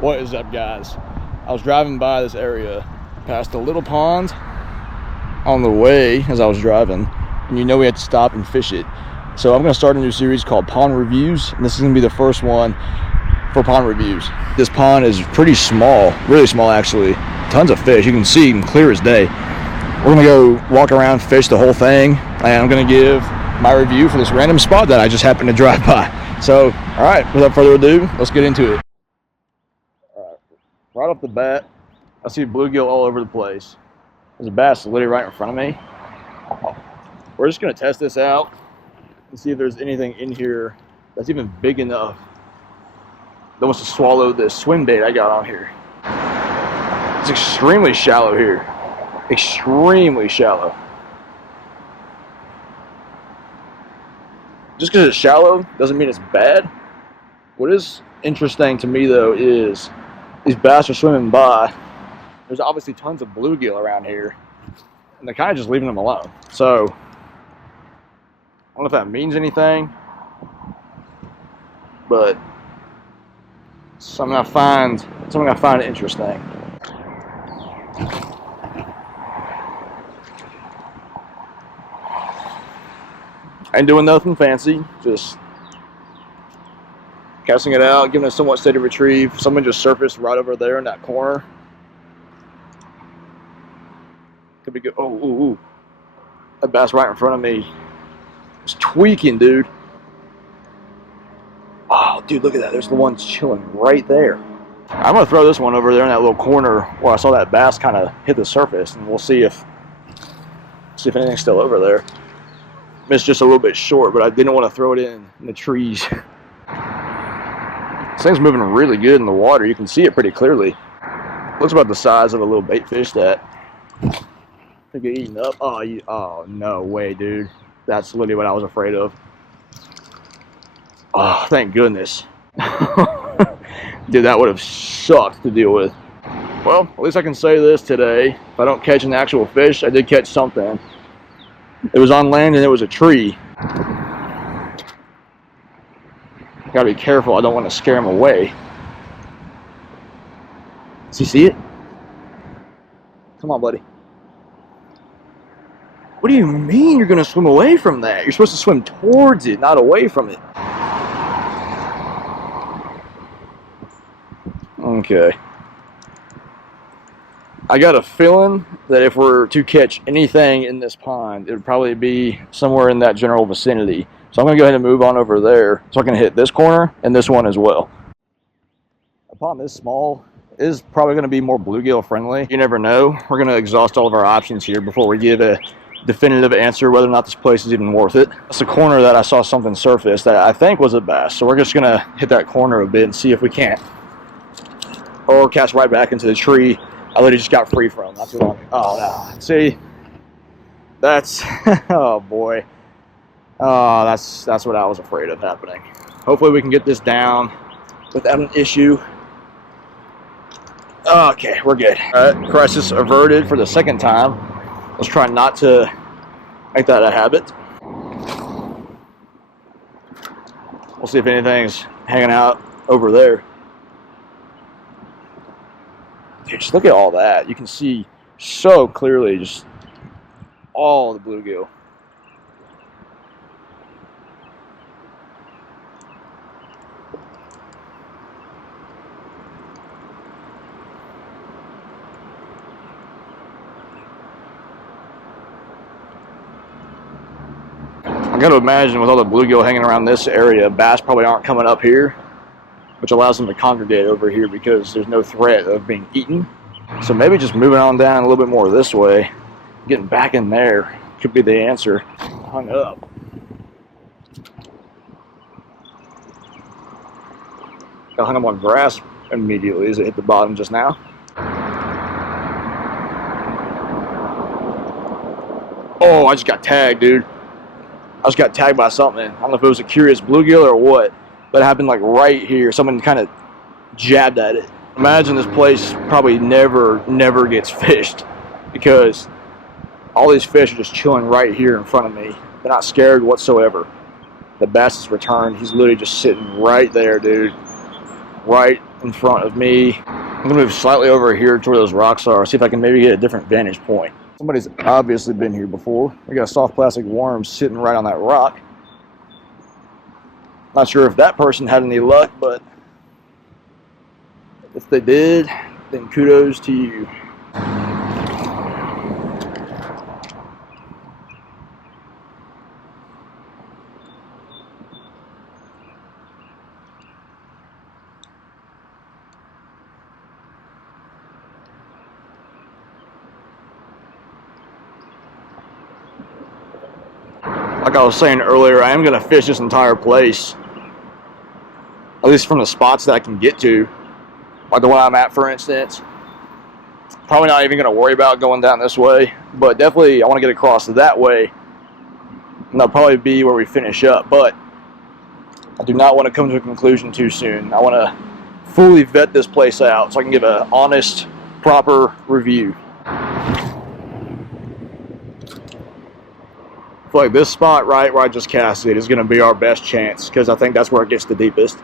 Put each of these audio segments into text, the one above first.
What is up, guys? I was driving by this area past a little pond on the way as I was driving, and you know we had to stop and fish it. So I'm going to start a new series called Pond Reviews, and this is going to be the first one for pond reviews. This pond is pretty small, really small actually. Tons of fish, you can see them clear as day. We're going to go walk around, fish the whole thing, and I'm going to give my review for this random spot that I just happened to drive by. So, all right, without further ado, let's get into it. Right off the bat, I see bluegill all over the place. There's a bass literally right in front of me. We're just going to test this out and see if there's anything in here that's even big enough that wants to swallow this swim bait I got on here. It's extremely shallow here. Extremely shallow. Just because it's shallow doesn't mean it's bad. What is interesting to me though is these bass are swimming by. There's obviously tons of bluegill around here, and they're kind of just leaving them alone. So, I don't know if that means anything, but something I find interesting. I ain't doing nothing fancy, just casting it out, giving it a somewhat steady retrieve. Someone just surfaced right over there in that corner. Could be good. Oh, ooh. That bass right in front of me. It's tweaking, dude. Oh, dude, look at that. There's the one chilling right there. I'm going to throw this one over there in that little corner where I saw that bass kind of hit the surface, and we'll see if anything's still over there. It's just a little bit short, but I didn't want to throw it in the trees. This thing's moving really good in the water. You can see it pretty clearly. Looks about the size of a little bait fish that could get eaten up. Oh, no way, dude. That's literally what I was afraid of. Oh, thank goodness. Dude, that would have sucked to deal with. Well, at least I can say this today. If I don't catch an actual fish, I did catch something. It was on land and it was a tree. Gotta be careful, I don't want to scare him away. Does he see it? Come on, buddy. What do you mean you're gonna swim away from that? You're supposed to swim towards it, not away from it. Okay. I got a feeling that if we're to catch anything in this pond, it would probably be somewhere in that general vicinity. So I'm going to go ahead and move on over there so I can hit this corner and this one as well. A pond this small is probably going to be more bluegill friendly. You never know. We're going to exhaust all of our options here before we give a definitive answer whether or not this place is even worth it. That's the corner that I saw something surface that I think was a bass. So we're just going to hit that corner a bit and see if we can't. Or cast right back into the tree I literally just got free from not too long ago. Oh, no. See? That's... oh, boy. Oh, that's what I was afraid of happening. Hopefully we can get this down without an issue. Okay, we're good. Alright, crisis averted for the second time. Let's try not to make that a habit. We'll see if anything's hanging out over there. Dude, just look at all that. You can see so clearly just all the bluegill. I got to imagine with all the bluegill hanging around this area, bass probably aren't coming up here, which allows them to congregate over here because there's no threat of being eaten. So maybe just moving on down a little bit more this way, getting back in there could be the answer. Hung up. Got hung up on grass immediately as it hit the bottom just now. Oh, I just got tagged, dude. I just got tagged by something. I don't know if it was a curious bluegill or what, but it happened like right here. Someone kind of jabbed at it. Imagine this place probably never gets fished because all these fish are just chilling right here in front of me. They're not scared whatsoever. The bass is returned. He's literally just sitting right there, dude. Right in front of me. I'm gonna move slightly over here to where those rocks are, see if I can maybe get a different vantage point. Somebody's obviously been here before. We got a soft plastic worm sitting right on that rock. Not sure if that person had any luck, but if they did, then kudos to you. Like I was saying earlier, I am going to fish this entire place, at least from the spots that I can get to, like the one I'm at, for instance. Probably not even going to worry about going down this way, but definitely I want to get across that way, and that'll probably be where we finish up. But I do not want to come to a conclusion too soon. I want to fully vet this place out so I can give an honest, proper review. I feel like this spot right where I just cast it is going to be our best chance, because I think that's where it gets the deepest.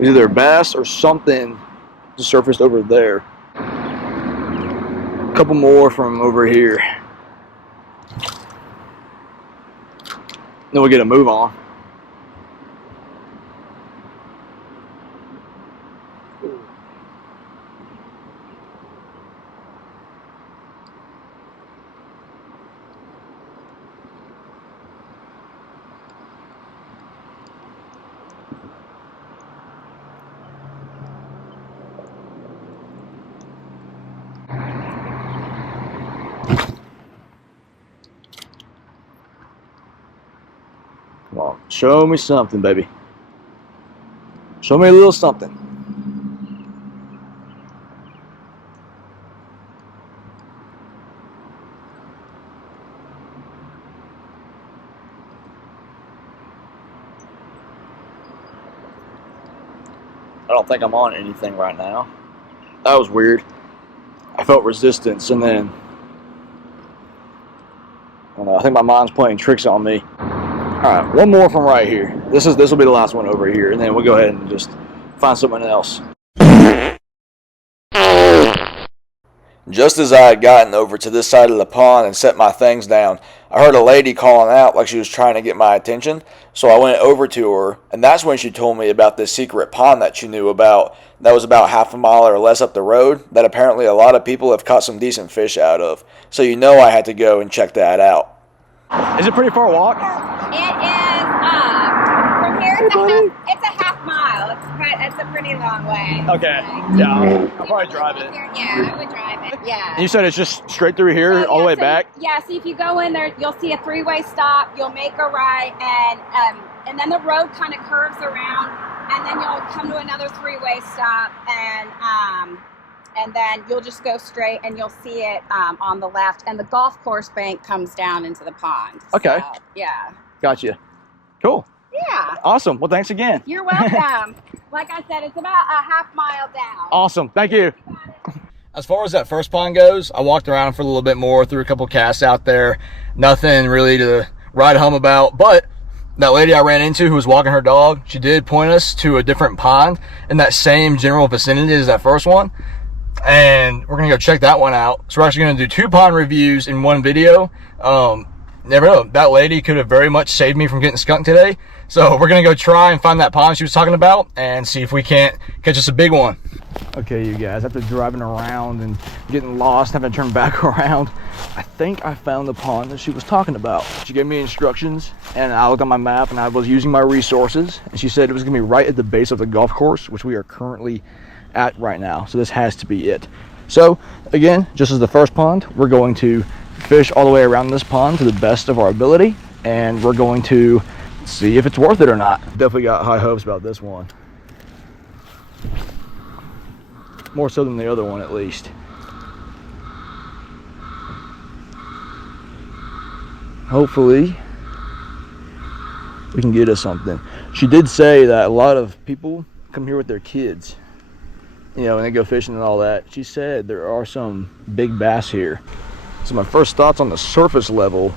It's either bass or something just surfaced over there. A couple more from over here. Then we'll get a move on. Come on, show me something, baby. Show me a little something. I don't think I'm on anything right now. That was weird. I felt resistance, and then I don't know, I think my mind's playing tricks on me. Alright, one more from right here. This will be the last one over here, and then we'll go ahead and just find something else. Just as I had gotten over to this side of the pond and set my things down, I heard a lady calling out like she was trying to get my attention, so I went over to her, and that's when she told me about this secret pond that she knew about that was about half a mile or less up the road that apparently a lot of people have caught some decent fish out of. So you know I had to go and check that out. Is it pretty far walk? It is, from here it's a half mile. It's a pretty long way. Okay, yeah, I'll probably drive it. Yeah, I would drive it, yeah. And you said it's just straight through here, all the way back? Yeah, so if you go in there, you'll see a three-way stop, you'll make a right, and then the road kind of curves around, and then you'll come to another three-way stop, and then you'll just go straight, and you'll see it on the left, and the golf course bank comes down into the pond. Okay. So, yeah. Gotcha. Cool. Yeah. Awesome. Well, thanks again. You're welcome. Like I said, it's about a half mile down. Awesome. Thank you. As far as that first pond goes, I walked around for a little bit more, threw a couple casts out there. Nothing really to ride home about, but that lady I ran into who was walking her dog, she did point us to a different pond in that same general vicinity as that first one. And we're going to go check that one out. So we're actually going to do 2 pond reviews in one video. Never know, that lady could have very much saved me from getting skunked today. So we're going to go try and find that pond she was talking about and see if we can't catch us a big one. Okay, you guys, after driving around and getting lost, having to turn back around, I think I found the pond that she was talking about. She gave me instructions, and I looked on my map, and I was using my resources, and she said it was going to be right at the base of the golf course, which we are currently at right now. So this has to be it. So, again, just as the first pond, we're going to fish all the way around this pond to the best of our ability, and we're going to see if it's worth it or not. Definitely got high hopes about this one. More so than the other one, at least. Hopefully, we can get us something. She did say that a lot of people come here with their kids, you know, and they go fishing and all that. She said there are some big bass here. So my first thoughts on the surface level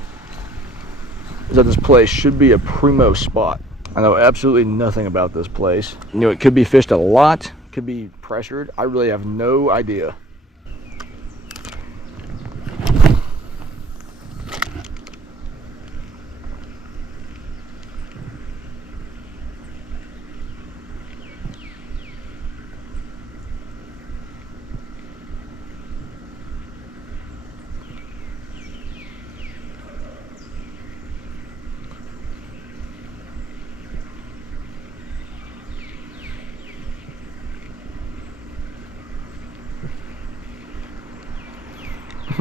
is that this place should be a primo spot. I know absolutely nothing about this place. You know, it could be fished a lot, could be pressured. I really have no idea.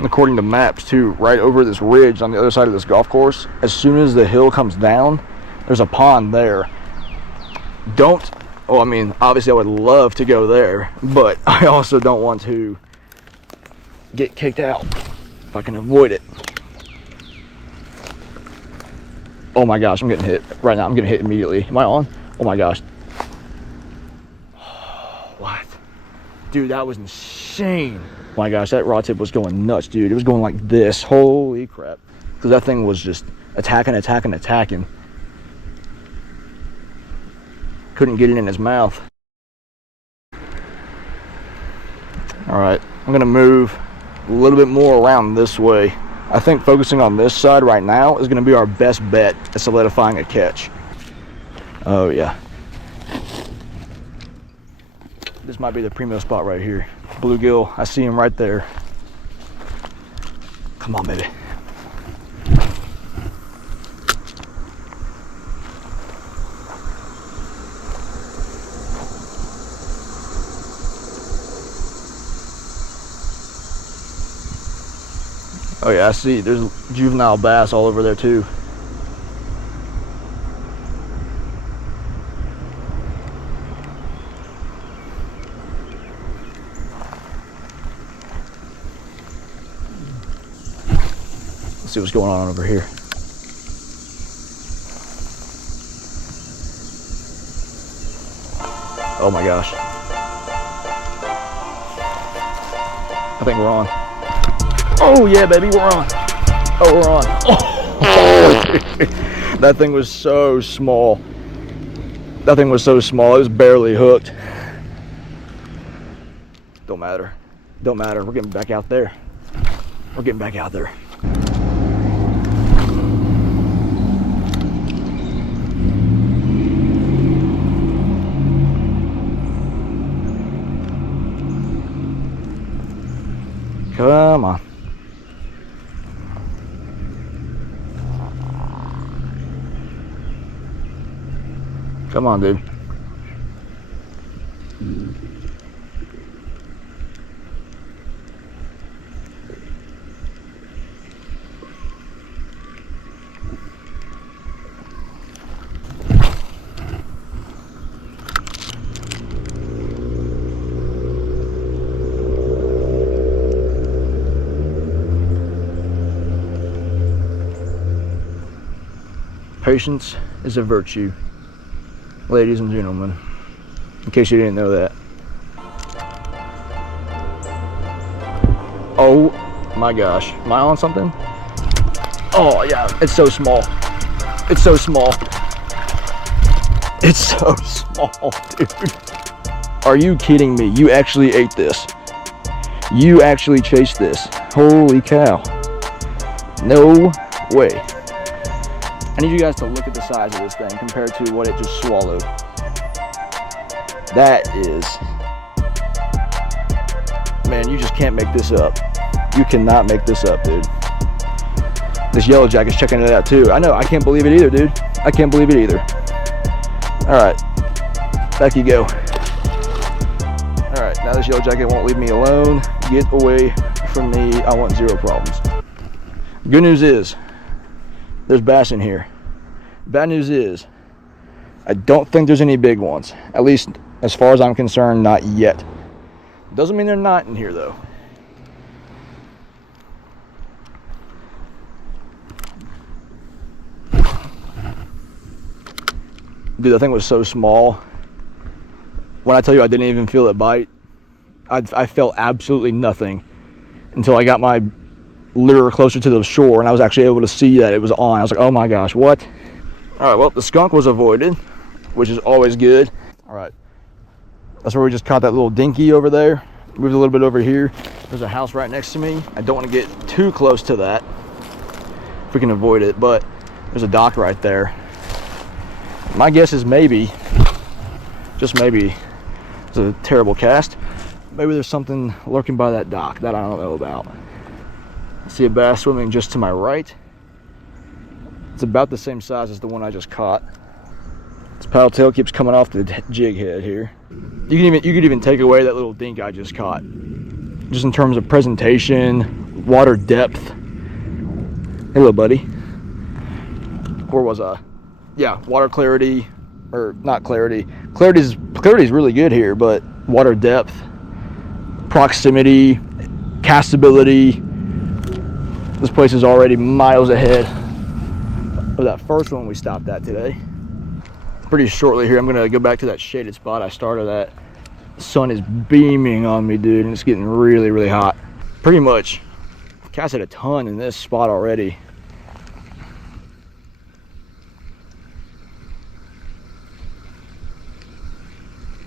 According to maps too, right over this ridge on the other side of this golf course, as soon as the hill comes down, there's a pond there. I mean, obviously I would love to go there, but I also don't want to get kicked out if I can avoid it. Oh my gosh, I'm getting hit right now. I'm getting hit immediately. Am I on? Oh my gosh. What? Dude, that was insane. Oh my gosh, that rod tip was going nuts, dude. It was going like this. Holy crap. Because that thing was just attacking. Couldn't get it in his mouth. Alright, I'm going to move a little bit more around this way. I think focusing on this side right now is going to be our best bet at solidifying a catch. Oh yeah. This might be the primo spot right here. Bluegill, I see him right there. Come on, baby. Oh yeah, I see. There's juvenile bass all over there too. Let's see what's going on over here. Oh my gosh. I think we're on. Oh yeah, baby, we're on. Oh, we're on. Oh. That thing was so small. That thing was so small, it was barely hooked. Don't matter. Don't matter. We're getting back out there. We're getting back out there. Come on. Come on, dude. Patience is a virtue, ladies and gentlemen, in case you didn't know that. Oh my gosh, am I on something? Oh yeah, it's so small. It's so small. It's so small, dude. Are you kidding me? You actually ate this. You actually chased this. Holy cow. No way. I need you guys to look at the size of this thing compared to what it just swallowed. That is, man, you just can't make this up. You cannot make this up, dude. This yellow jacket's checking it out too. I know, I can't believe it either, dude. I can't believe it either. All right, back you go. All right, now this yellow jacket won't leave me alone. Get away from me. I want zero problems. Good news is, there's bass in here. Bad news is, I don't think there's any big ones. At least, as far as I'm concerned, not yet. Doesn't mean they're not in here, though. Dude, that thing was so small. When I tell you I didn't even feel it bite, I felt absolutely nothing until I got my lure closer to the shore and I was actually able to see that it was on. I was like, oh my gosh, what? All right, well, the skunk was avoided, which is always good. All right, that's where we just caught that little dinky over there. Moved a little bit over here. There's a house right next to me. I don't want to get too close to that if we can avoid it, but there's a dock right there. My guess is maybe, just maybe, it's a terrible cast. Maybe there's something lurking by that dock that I don't know about. I see a bass swimming just to my right. It's about the same size as the one I just caught. This paddle tail keeps coming off the jig head here. You could even take away that little dink I just caught. Just in terms of presentation, water depth. Hey, little buddy. Where was I? Yeah, water clarity, or not clarity. Clarity is really good here, but water depth, proximity, castability. This place is already miles ahead of that first one we stopped at today. Pretty shortly here, I'm gonna go back to that shaded spot I started at. The sun is beaming on me, dude, and it's getting really, really hot. Pretty much casted a ton in this spot already.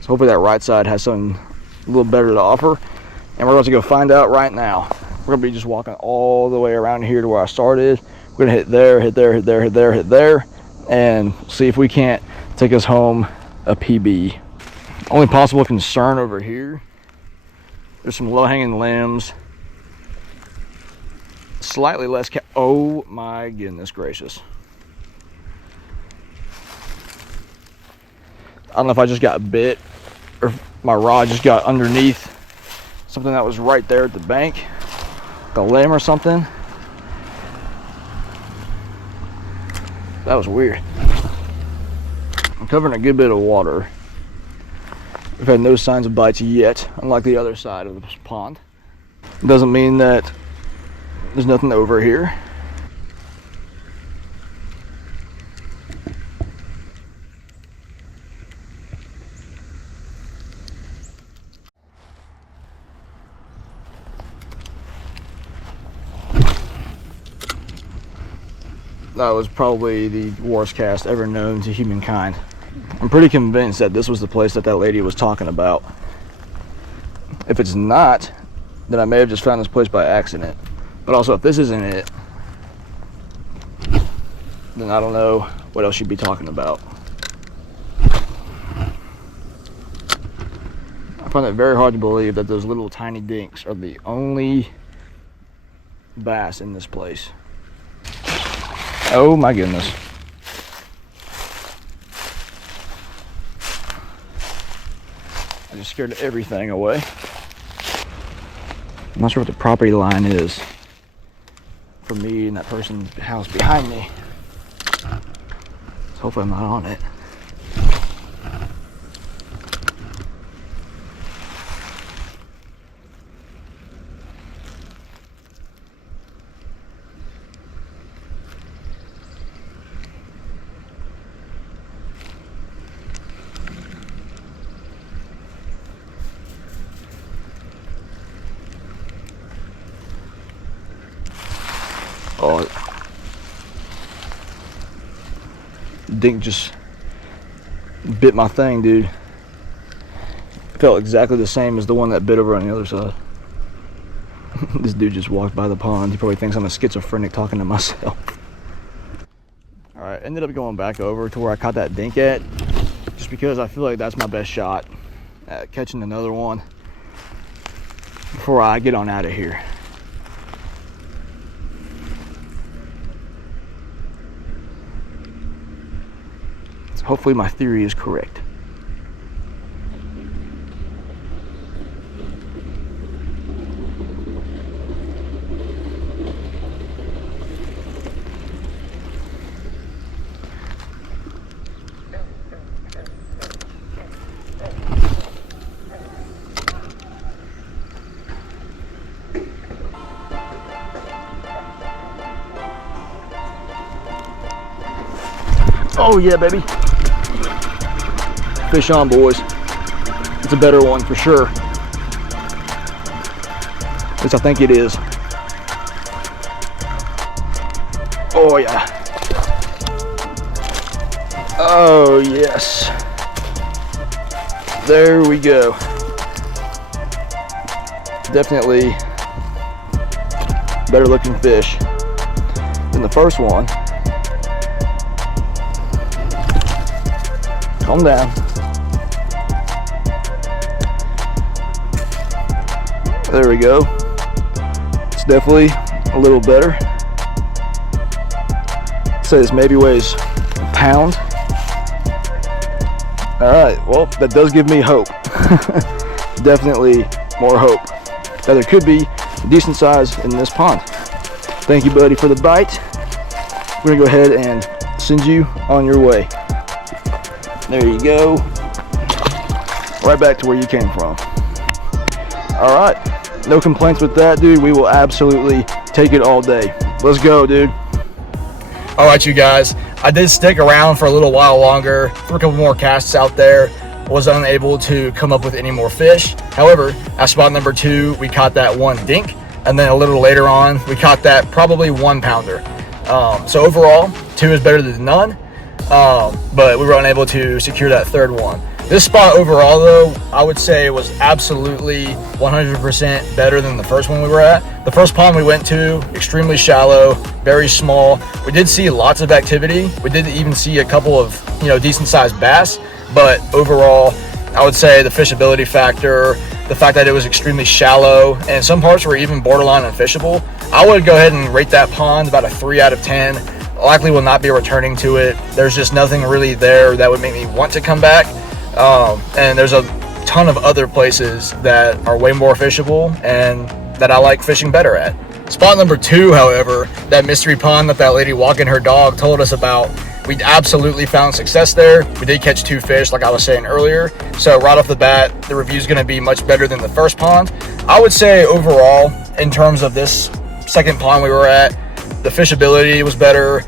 So hopefully that right side has something a little better to offer. And we're about to go find out right now. We're gonna be just walking all the way around here to where I started. We're gonna hit there, hit there, hit there, hit there, hit there, and see if we can't take us home a PB. Only possible concern over here, there's some low-hanging limbs. Slightly less oh my goodness gracious. I don't know if I just got bit or if my rod just got underneath something that was right there at the bank, like a limb or something. That was weird. I'm covering a good bit of water. We've had no signs of bites yet, unlike the other side of the pond. It doesn't mean that there's nothing over here. That was probably the worst cast ever known to humankind. I'm pretty convinced that this was the place that lady was talking about. If it's not, then I may have just found this place by accident. But also, if this isn't it, then I don't know what else she'd be talking about. I find it very hard to believe that those little tiny dinks are the only bass in this place. Oh my goodness. I just scared everything away. I'm not sure what the property line is for me and that person's house behind me. So hopefully I'm not on it. Oh, dink just bit my thing, dude. It felt exactly the same as the one that bit over on the other side. This dude just walked by the pond. He probably thinks I'm a schizophrenic talking to myself. Alright, ended up going back over to where I caught that dink at, just because I feel like that's my best shot at catching another one before I get on out of here. Hopefully my theory is correct. Oh yeah, baby. Fish on, boys. It's a better one for sure. At least I think it is. Oh yeah. Oh, yes. There we go. Definitely better looking fish than the first one. Calm down. There we go. It's definitely a little better. I'd say this maybe weighs a pound. Alright, well, that does give me hope. Definitely more hope that there could be a decent size in this pond. Thank you, buddy, for the bite. We're gonna go ahead and send you on your way. There you go. Right back to where you came from. Alright, no complaints with that, dude. We will absolutely take it all day. Let's go, dude. Alright, you guys. I did stick around for a little while longer, threw a couple more casts out there, was unable to come up with any more fish. However, at spot number 2, we caught that one dink, and then a little later on, we caught that probably 1 pounder. So overall, 2 is better than none, but we were unable to secure that third one. This spot overall, though, I would say was absolutely 100% better than the first one we were at. The first pond we went to, extremely shallow, very small. We did see lots of activity. We did even see a couple of, decent sized bass, but overall, I would say the fishability factor, the fact that it was extremely shallow, and some parts were even borderline unfishable, I would go ahead and rate that pond about a 3 out of 10. Likely will not be returning to it. There's just nothing really there that would make me want to come back. And there's a ton of other places that are way more fishable and that I like fishing better at. Spot number 2, however, that mystery pond that lady walking her dog told us about, we absolutely found success there. We did catch 2 fish, like I was saying earlier. So right off the bat, the review is going to be much better than the first pond. I would say overall, in terms of this second pond we were at, the fishability was better,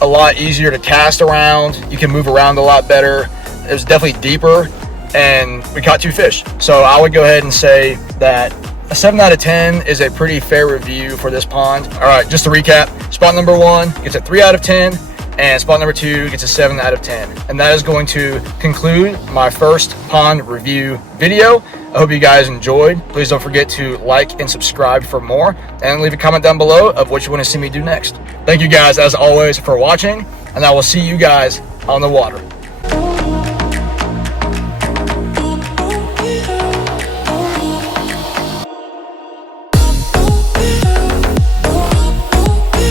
a lot easier to cast around. You can move around a lot better. It was definitely deeper, and we caught 2 fish. So I would go ahead and say that a 7 out of 10 is a pretty fair review for this pond. All right, just to recap, spot number 1 gets a 3 out of 10, and spot number 2 gets a 7 out of 10. And that is going to conclude my first pond review video. I hope you guys enjoyed. Please don't forget to like and subscribe for more, and leave a comment down below of what you want to see me do next. Thank you guys, as always, for watching, and I will see you guys on the water.